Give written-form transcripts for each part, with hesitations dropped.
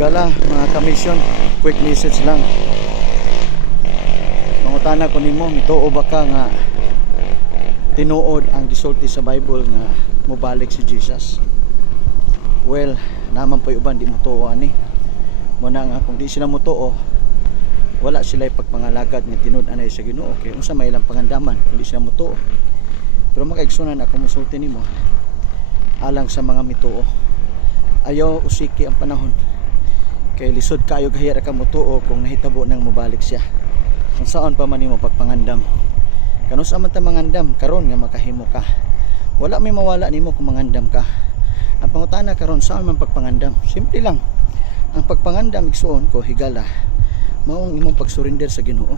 Higala mga kamisyon, quick message lang. Mangutana ko nimo, mituo ba ka nga tinuod ang gisulti sa Bible nga mobalik si Jesus? Well, naman po uban di mutuo ani. Muna nga kung di sila mutuo, wala sila pagpangalagad ni tinud anay sa Ginoo. Kay unsa may ilang pangandaman kung di sila mutuo. Pero makaigsunan ako musulti nimo alang sa mga mituo. Ayaw usiki ang panahon. Kay lisod kayo gahira ka mutuo kung nahitabo nang mobalik siya. Kung saan pa man nimo pagpangandam. Kano sa man ta mangandam karon nga makahimo ka. Wala may mawala nimo kung mangandam ka. Ang pangutana karon saan man pagpangandam? Simple lang. Ang pagpangandam igsuon ko higala mao ang imong pagsurinder sa Ginoo.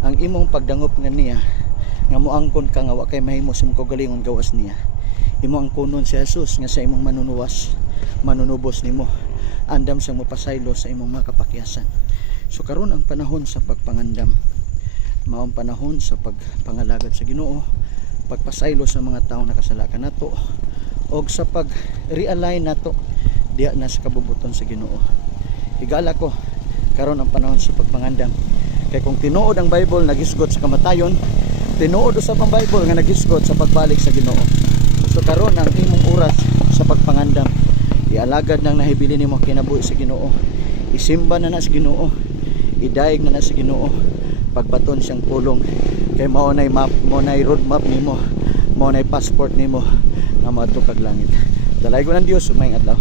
Ang imong pagdangop nga niya nga moangkon ka nga wa kay mahimo sa imong kagalingon gawas niya. Imo ang kunon si Jesus nga sa imong manunuwas, manunubos nimo. Andam siyang mapasaylo sa imong mga kapakyasan. So karon ang panahon sa pagpangandam. Mao ang panahon sa pagpangalagad sa Ginoo, pagpasaylo sa mga tawo nakasala kanato og sa pag-realign nato diha na sa kabubuton sa Ginoo. Higala ko karon ang panahon sa pagpangandam. Kay kung tinuod ang Bible nagisgot sa kamatayon, tinuod usab ang Bible nga nagisgot sa pagbalik sa Ginoo. So karon ang imong oras sa pagpangandam, ialagad nang nahibili nimo kinabuhi sa Ginoo. Isimba na sa Ginoo. Idaig na sa Ginoo. Pagbaton siyang pulong. Kay mao nay map, mao nay road map nimo, mao nay passport nimo nga moadto kag langit. Dalay ko ng Dios, may adlaw.